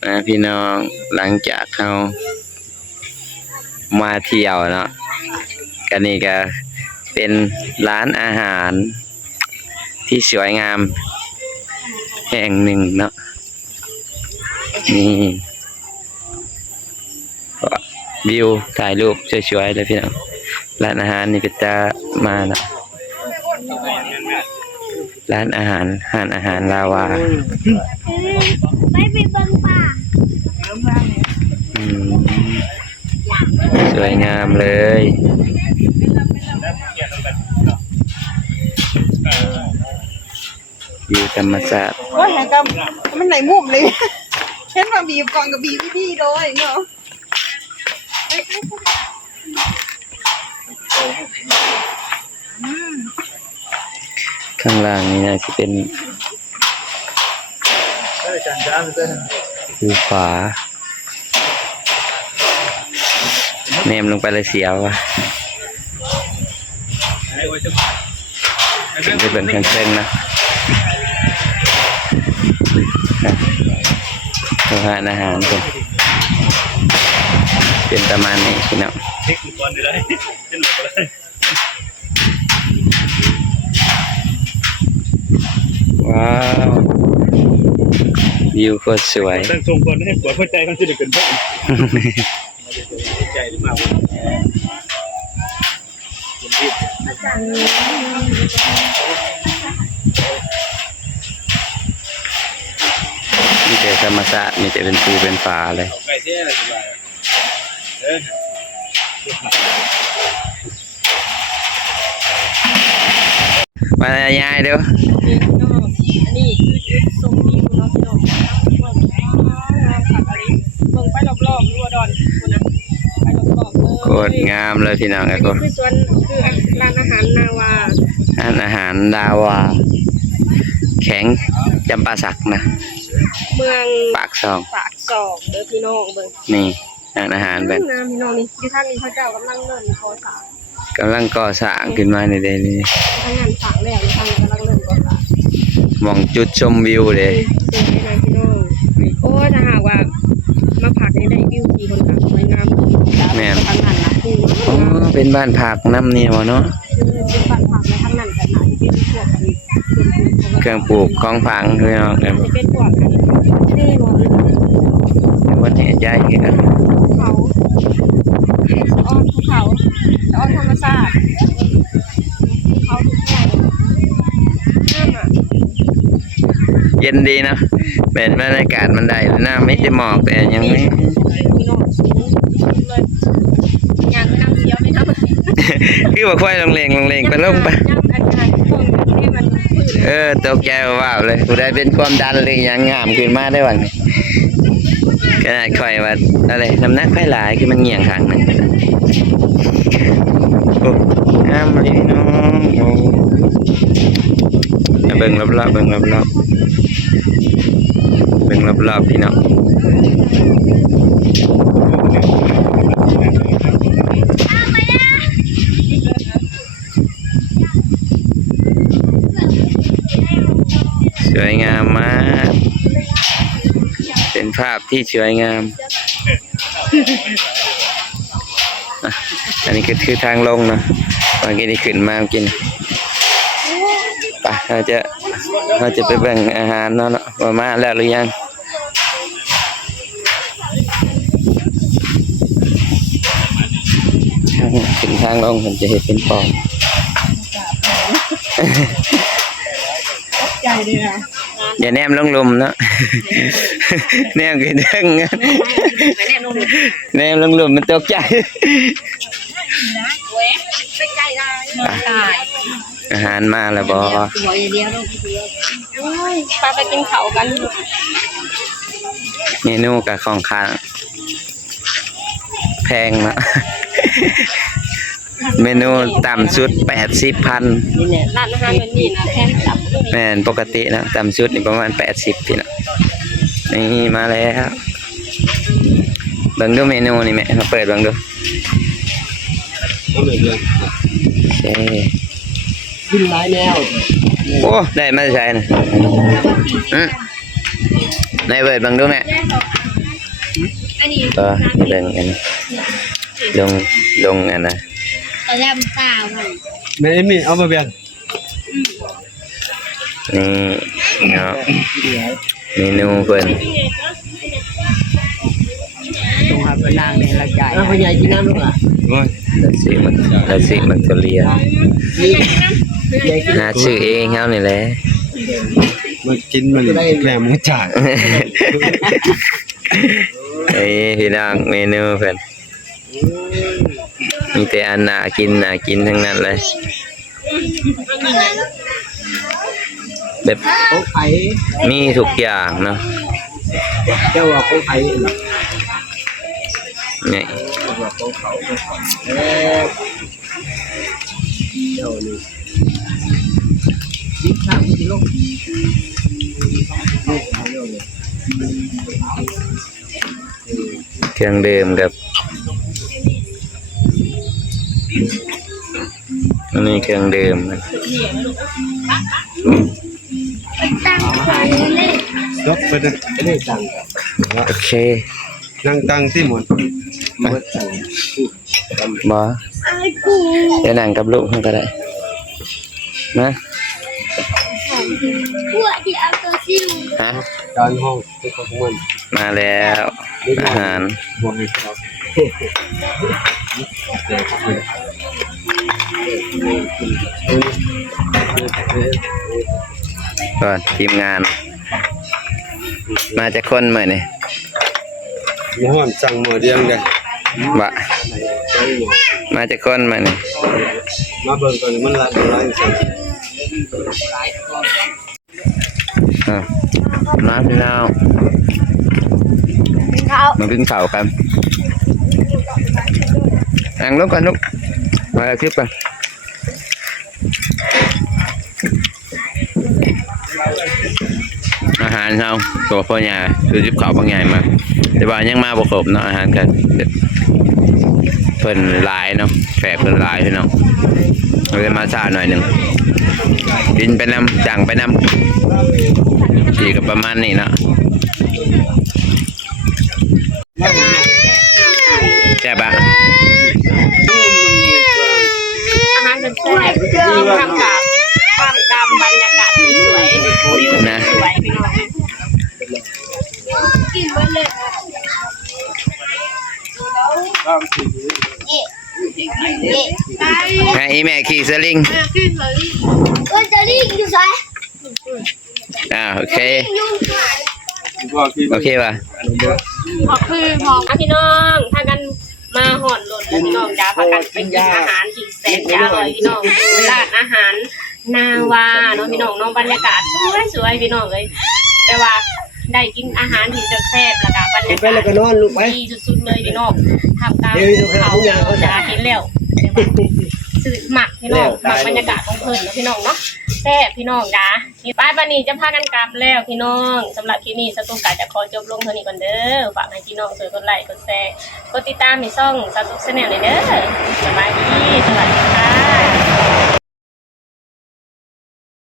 พี่น้องหลังจากเขามาเที่ยวเนาะกันนี่ก็เป็นร้านอาหารที่สวยงามแห่งหนึ่งเนาะนี่วิวถ่ายรูปสวยๆเลยพี่น้องร้านอาหารนี่ก็จะมาเนาะร้านอาหารลาวาไม่ไปเบิ่งป่าสวยงามเลย อยู่ธรรมศาสตร์ว่าแหกับมันไหนมุมเลยเช่นมาบีบก่อนกับบีบพี่ๆโดยเนาะข้างล่างนี่นะจะเป็นดูขวาเนมลงไปเลยเสียวว่ะจะเป็นเครื่องนะอาหารเป็นประมาณนี้พี่น้องว้าววิวโคตรสวยตั้งทรงก่อนให้ปวดหัวใจมันจะได้เป็นเพื่อนใจหรือเปล่ามีแต่ธรรมชาติมีแต่เป็นภูเป็นฟ้าเลยมาใหญ่เด้ออันนี้คือจุดชมวิวเนาะพี่น้องเบิ่งขับอะไรเบิ่งไปรอบๆรัวดอนคุณนะไปรอบๆโคตรงามเลยพี่น้องไอ้คนคือส่วนคือร้านอาหารนาวาอาหารดาวาแข็งจำปาสักนะเมืองปากซองเด้อพี่น้องเบิ่งนี่อาหารแบบพี่น้องนี่อยู่ทางนี้เขาเจ้ากำลังเริ่มก่อสร้างขึ้นมาในเดือนนี้ทางงานฝากแล้วทางกำลังเริ่มก่อสร้างมองจุดชมวิวเลยโอ้ถ้าหากว่ามาผักนี่ได้วิวที่คนขับสวยงามแม่นทางนั้นนะคือเป็นบ้านผักน้ำเนี่ยวเนาะเป็นบ้านผักในทางนั้นกันหน่อยเป็นพวกเครื่องปลูกของผังพี่น้องเป็นพวกนี่หมดวันนี้ใจกันเขาอ้อมภูเขาอ้อมธรรมชาติเขาทุกอย่างน้ำอ่ะเย็นดีเนาะเป็นบรรยากาศมันได้น้ำไม่จะหมอกแต่ยังไม่งานน้ำเสียวไม่ทำคือว่าค่อยลงเลงไปลงไปตกใจว้าวเลยกูได้เป็นความดันเลยยังงามขึ้นมาได้วันนี้ขนาดค่อยว่าอะไรน้ำหนักค่อยหลายคือมันเงี่ยงข้างนึงโอ้งามเลยน้องโอ้เบิ่งรอบๆพี่น้องสวยงามมากเป็นภาพที่สวยงามอันนี้คือทางลงนะเมื่อกี้นี่ขึ้นมากินไปเราจะไปแบ่งอาหารเนาะมาแล้วหรือยังถึงทางลงผมจะเห็นเป็นปองใจดีนะอย่าแนมลงลุมเนาะแนมกินดังแนมลงลุมมันตกใจอาหารมาแล้วบอไปกินข้าวกันเมนูกับของข้างแพงนะเมนูต่ำสุด80,000ร้านอาหารแบบนี้นะแพงจับแม่นปกตินะต่ำสุดนี่ประมาณ80พี่นะนี่มาแล้วเบิ่งดูเมนูนี่แม่มาเปิดเบิ่งดูโอเคขึ้นหลายแนวโอ้ได้มาใช่นะได้เปิดเบิ่งดูแม่ นี่ ก็เดินกันลงอันนะ ตอนแรกมันตามัน แม่เอ็มนี่เอามาเบียน นี่เนาะเมนูเพิ่น ต้องหาเป็นนางในละใจแล้วพญายกินน้ำลูกอ่ะ โอ้ย ลาสิมันตัวเลีย นี่ยายกิน หาชื่อเองเฮานี่แหละ มากินมันแม่มึงจ่าย ไอ้พี่น้องเมนูเพิ่นมีแต่อันน่ากินทั้งนั้นเลยแบบ ของไผ่ มีทุกอย่างเนาะ เจ้าว่าของไผ่ นี่ เจ้านี่ดิบข้างที่ลูก เครื่องดื่มกับอันนี้เครื่องดื่มมัน ตั้งคนเลย ยกไปเลย ไม่ได้สั่ง โอเค นั่งตั้งที่หมด เมื่อสั่ง บอ ไอ้กู เดี๋ยวนั่งกับลูกมันก็ได้นะ พวกที่เอาตัวซิว ฮะ การห้องเป็นของมัน มาแล้วอาหาร บอกให้เขา ก่อนทีมงาน มาจากคนเหมือนนี่ หมูฮ้อนสั่งหม้อเดียวเลย บะมาจากคนเหมือนนี่ มาเบิ่งก่อนมันละลายสั่ง น้ำพี่น้าว เขา มาขึ้นเขากันนั่งลูกก่อนลูกมาคลิปกันอาหารเราตัวพ่อใหญ่คือจิบเขาบางใหญ่มากแต่ว่ายังมาประกบเนาะอาหารกันเพิ่นหลายเนาะแฝกเพิ่นหลายพี่น้องเลยมาช้าหน่อยหนึ่งกินไปนำจังไปนำทีกับประมาณนี้เนาะแซ่บอะ อาหารเป็นสวยทำกับบรรยากาศสวยวิวสวยพี่น้อง กินไปเลยนี่ไป ให้อีแม่ขี่สลิง ก็จะรีบอยู่ไส โอเค ยุ่งขาย โอเคป่ะ พอคือพอพี่น้องถ้ากันมาหอดรถแล้วพี่น้องจ้าพากันไปกินอาหารที่แสนจะอร่อยพี่น้องร้านอาหารนาวาเนาะพี่น้องเนาะบรรยากาศสวยๆพี่น้องเลยแต่ว่าได้กินอาหารที่แซ่บๆแล้วก็บรรยากาศ แล้วก็นอนลูกไป ดีสุดๆเลยพี่น้องทำตามเขาจะเห็นแล้วสื่อหมักพี่น้องหมักบรรยากาศของเพิ่นเนาะพี่น้องเนาะแซ่บพี่น้องจ้าป้ายปานีจะพากันกลับแล้วพี่น้องสำหรับคลิปนี้สตูกะจะขอจบลงเท่านี้ก่อนเด้อฝากให้พี่น้องช่วยกดไลค์กดแชร์กดติดตามในช่องสตูกแนลเลยเด้อสบายดีสวัสดีค่ะ